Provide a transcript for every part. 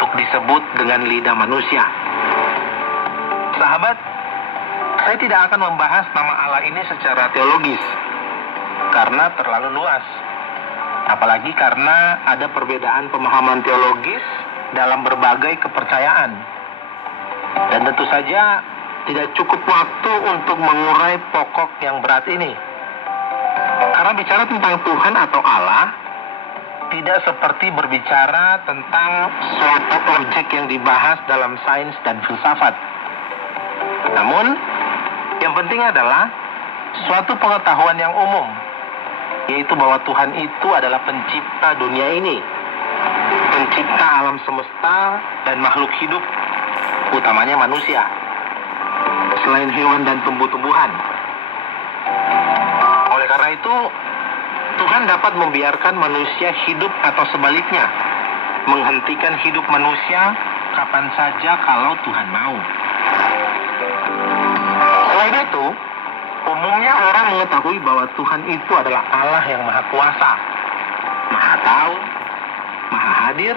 untuk disebut dengan lidah manusia. Sahabat, saya tidak akan membahas nama Allah ini secara teologis karena terlalu luas. Apalagi karena ada perbedaan pemahaman teologis dalam berbagai kepercayaan. Dan tentu saja tidak cukup waktu untuk mengurai pokok yang berat ini. Karena bicara tentang Tuhan atau Allah tidak seperti berbicara tentang suatu objek yang dibahas dalam sains dan filsafat. Namun, yang penting adalah suatu pengetahuan yang umum, yaitu bahwa Tuhan itu adalah pencipta dunia ini, pencipta alam semesta dan makhluk hidup, utamanya manusia, selain hewan dan tumbuh-tumbuhan. Oleh karena itu, Tuhan dapat membiarkan manusia hidup atau sebaliknya, menghentikan hidup manusia kapan saja kalau Tuhan mau. Selain itu, umumnya orang mengetahui bahwa Tuhan itu adalah Allah yang Maha Kuasa, Maha Tahu, Maha Hadir,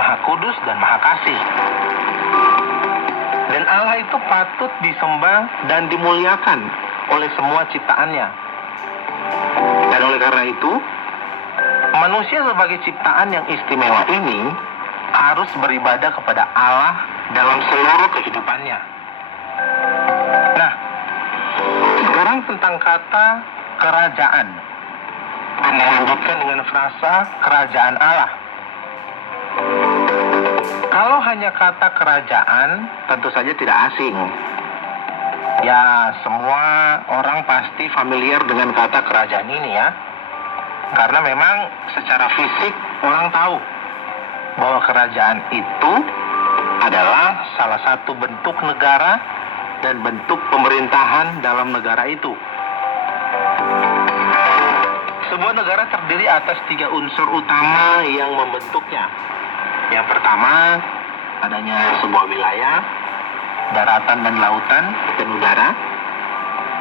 Maha Kudus, dan Maha Kasih. Dan Allah itu patut disembah dan dimuliakan oleh semua ciptaannya. Dan oleh karena itu, manusia sebagai ciptaan yang istimewa ini harus beribadah kepada Allah dalam seluruh kehidupannya. Nah, sekarang tentang kata kerajaan. Dilanjutkan dengan frasa kerajaan Allah. Kalau hanya kata kerajaan, tentu saja tidak asing. Ya, semua orang pasti familiar dengan kata kerajaan ini ya. Karena memang secara fisik orang tahu bahwa kerajaan itu adalah salah satu bentuk negara dan bentuk pemerintahan dalam negara itu. Sebuah negara terdiri atas 3 unsur utama yang membentuknya. Yang pertama, adanya sebuah wilayah, daratan dan lautan dan udara.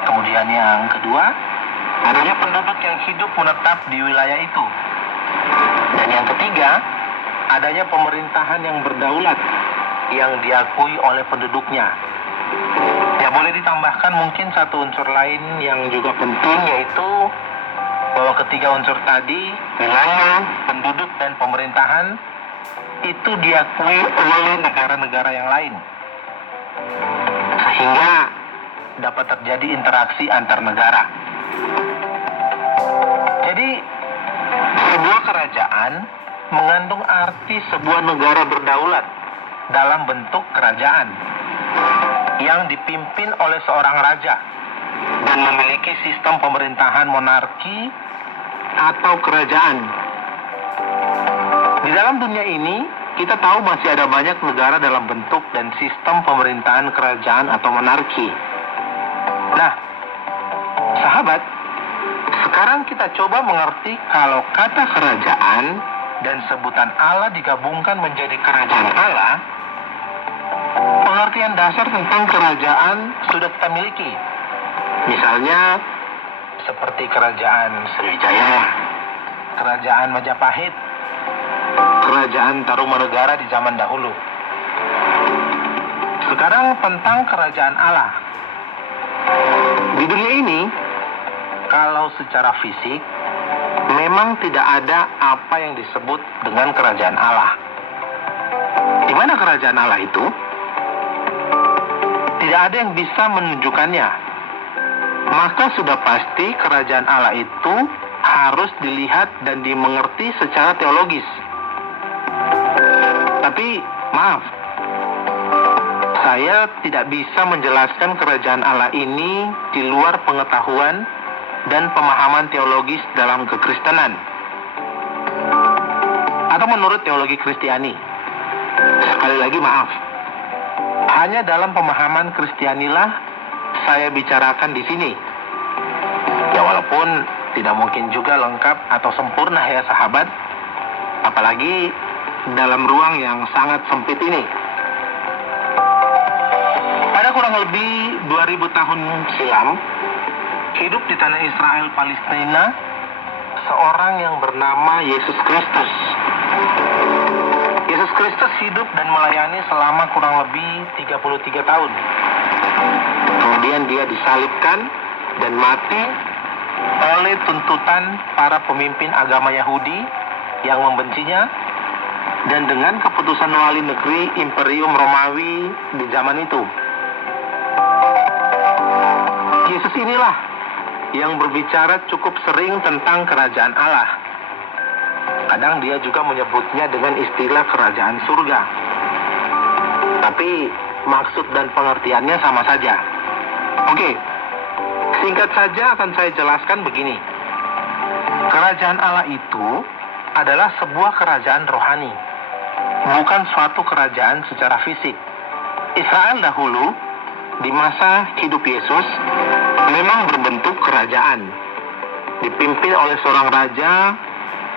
Kemudian yang kedua, adanya penduduk yang hidup menetap di wilayah itu. Dan yang ketiga, adanya pemerintahan yang berdaulat yang diakui oleh penduduknya. Ya, boleh ditambahkan mungkin satu unsur lain yang juga penting, yaitu bahwa ketiga unsur tadi, wilayah, penduduk, dan pemerintahan, itu diakui oleh negara-negara yang lain. Sehingga dapat terjadi interaksi antar negara. Jadi, sebuah kerajaan mengandung arti sebuah negara berdaulat dalam bentuk kerajaan yang dipimpin oleh seorang raja dan memiliki sistem pemerintahan monarki atau kerajaan. Di dalam dunia ini, kita tahu masih ada banyak negara dalam bentuk dan sistem pemerintahan kerajaan atau monarki. Nah, sahabat, sekarang kita coba mengerti kalau kata kerajaan dan sebutan Allah digabungkan menjadi kerajaan Allah. Pengertian dasar tentang kerajaan sudah kita miliki. Misalnya, seperti kerajaan Sriwijaya, kerajaan Majapahit, kerajaan Tarumanegara di zaman dahulu. Sekarang tentang kerajaan Allah. Di dunia ini, kalau secara fisik, memang tidak ada apa yang disebut dengan kerajaan Allah. Di mana kerajaan Allah itu? Tidak ada yang bisa menunjukkannya. Maka sudah pasti kerajaan Allah itu harus dilihat dan dimengerti secara teologis. Tapi, maaf, saya tidak bisa menjelaskan kerajaan Allah ini di luar pengetahuan dan pemahaman teologis dalam kekristenan, atau menurut teologi Kristiani. Sekali lagi maaf, hanya dalam pemahaman Kristianilah saya bicarakan di sini. Ya, walaupun tidak mungkin juga lengkap atau sempurna ya sahabat, apalagi dalam ruang yang sangat sempit ini. Pada kurang lebih 2000 tahun silam, hidup di tanah Israel Palestina seorang yang bernama Yesus Kristus. Ya, Yesus Kristus hidup dan melayani selama kurang lebih 33 tahun. Kemudian dia disalibkan dan mati oleh tuntutan para pemimpin agama Yahudi yang membencinya, dan dengan keputusan wali negeri Imperium Romawi di zaman itu. Yesus inilah yang berbicara cukup sering tentang kerajaan Allah. Kadang dia juga menyebutnya dengan istilah kerajaan surga. Tapi maksud dan pengertiannya sama saja. Oke, singkat saja akan saya jelaskan begini. Kerajaan Allah itu adalah sebuah kerajaan rohani, bukan suatu kerajaan secara fisik. Israel dahulu, di masa hidup Yesus, memang berbentuk kerajaan, dipimpin oleh seorang raja,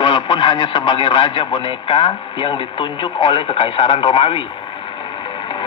walaupun hanya sebagai raja boneka yang ditunjuk oleh Kekaisaran Romawi.